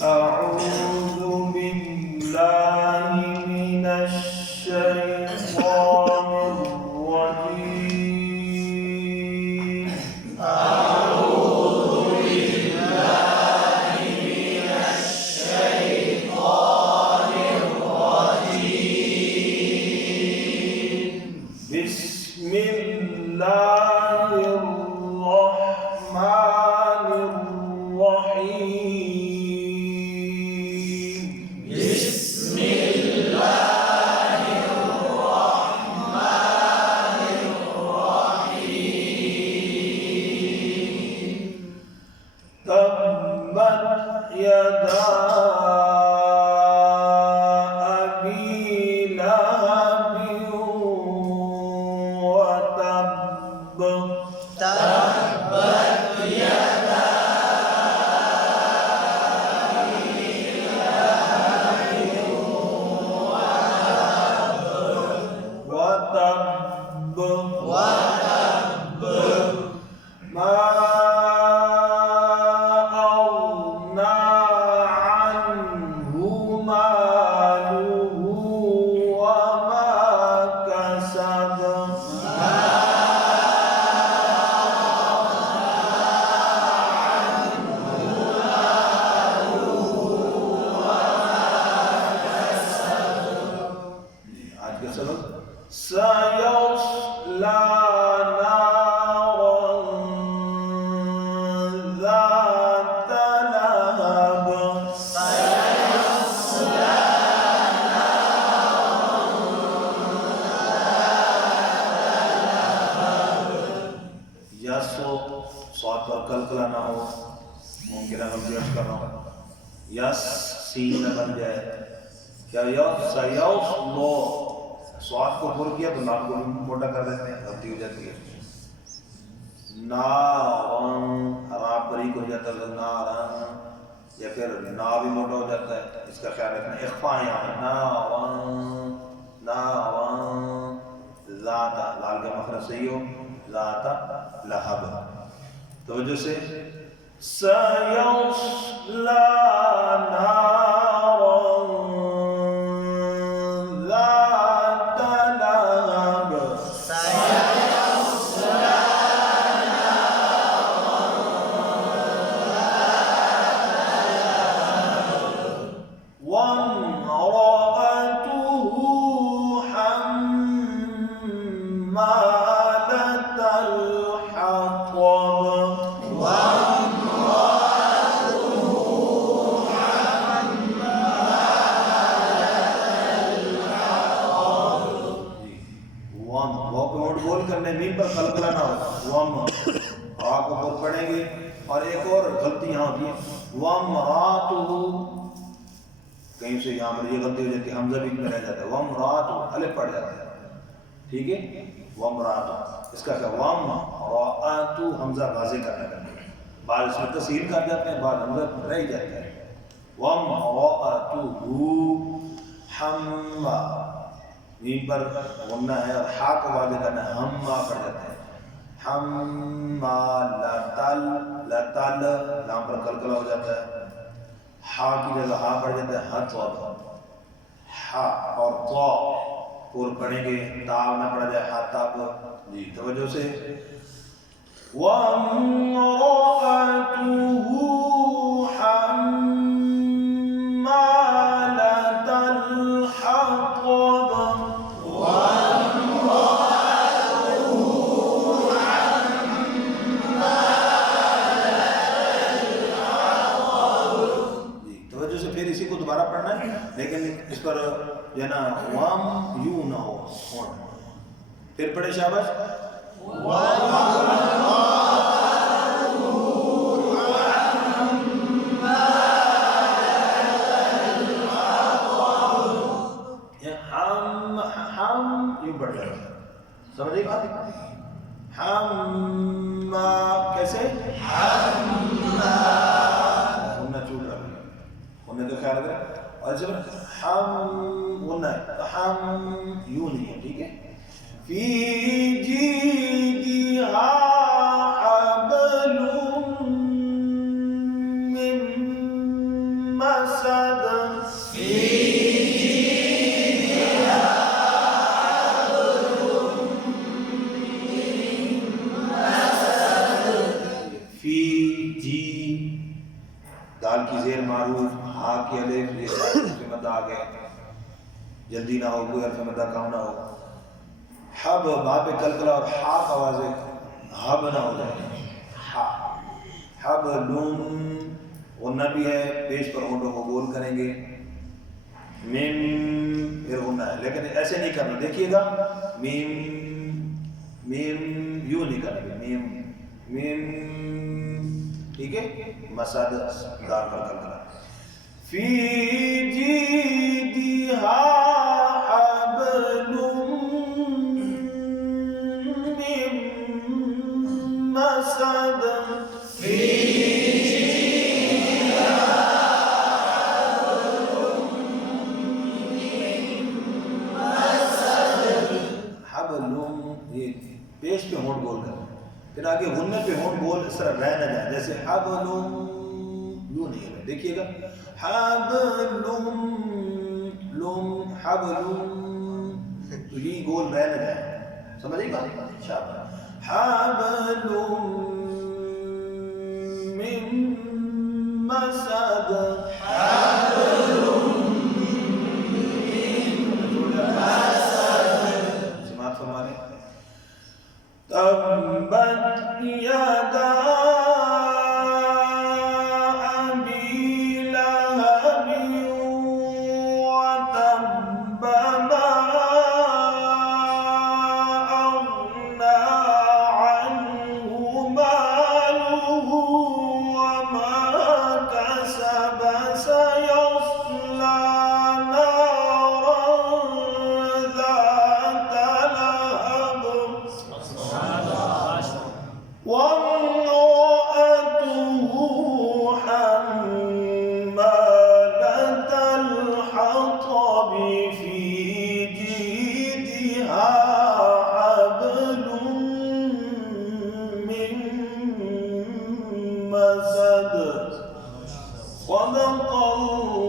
أعوذ بالله من الشيطان الرجيم. أعوذ بالله من الشيطان الرجيم. بسم الله الرحمن الرحيم. بسم الله الرحمن الرحيم. تبت يدا أبي لهب وتب. تبت يدا وتب ما أغنى عنه ماله وما كسب. आज का सबक سيصلى نارا ذات لهب. سيصلى या स्वाद पर कलकला ना हो, मुमकिन हम प्रयास कर रहा हूँ यस सीन न बन जाए। क्या सयस लो स्वाद को पुर किया तो नाम को मोटा कर देते हैं, गलती हो जाती है। नारंग हराब बरीक हो जाता है नारंग, या फिर ना भी मोटा हो जाता है, इसका ख्याल रखना। इख्फा यहाँ नारंग ज़ाता लाल का मखरज सही हो, ज़ाता लहब। तो वजह से सयस्ला नारन ज़ात लहब. सयस्ला नारन वम्रअतुहु हम्मालतल बोल करने मीम पर कलकला ना हो, वम रा को बोल पढ़ेंगे। और एक और गलती यहाँ होती है वम रातुहु, कहीं से यहाँ पर ये गलती हो जाती है, हमजा बीच में रह जाता है, वम रातु अलिफ पड़ जाता है, ठीक है। वम रातु इसका क्या वम रातु हमजा वाज़े करना है, बाद इसमें तस्हील कर जाते हैं, बाद हमजा रह जाता है। वम रातुहु हम्मा मीम पर गुन्ना है और हा को वाज़े करना है, हम्मा पड़ जाता है। हम्मा लतल लतल लाम पर कलकला हो जाता है, हा की जगह हा पड़ जाता है, हत हा और तो पूर्व पढ़ेंगे, ताव ना पड़ा जाए, हा ताब जी। तवज्जो से वम्रअतुहु हम्मालतल हतब. इसी को दोबारा पढ़ना है, लेकिन इस पर जो है ना वाम यू ना हो, फिर पढ़े शाबाश। हम यू पढ़ जाएगा, समझे बात? हम कैसे तो ख्याल करें। और जब हम बोलना है तो हम यूं नहीं है, ठीक है। फी जीदिहा हब्लुम मिन دال کی زیر معروف، ہا کی الف، یہ حرف مد آ گئے، جلدی نہ ہو، کوئی حرف مد کم نہ ہو. حب با پہ کلکلا اور ہا کا واضح حب نہ ہو جائے. حبلم غنہ بھی ہے، پیش پر ہونٹوں کو گول کریں گے. میم پھر غنہ ہے، لیکن ایسے نہیں کرنا. دیکھیے گا میم میم یوں نہیں کرنا. میم میم ٹھیک ہے. مسد دار پر کلکلا. فی جیدہا حبل من مسد. پیش پہ ہونٹ گول کرنا، پھر آگے غنہ پہ ہونٹ گول اس طرح رہ نہ جائے، جیسے حبلم یوں نہیں ہے. دیکھیے گا حبلم لم حبلم، تو یہ گول رہ نہ جائے. سمجھے گا؟ حبلم من مسد. تبت یدا ابی لہب وتب ما اغنی عنہ مالہ وما کسب سیصلی نارا ذات لہب وامرأته حمالة الحطب في جيدها حبل من مسد. صدق الله.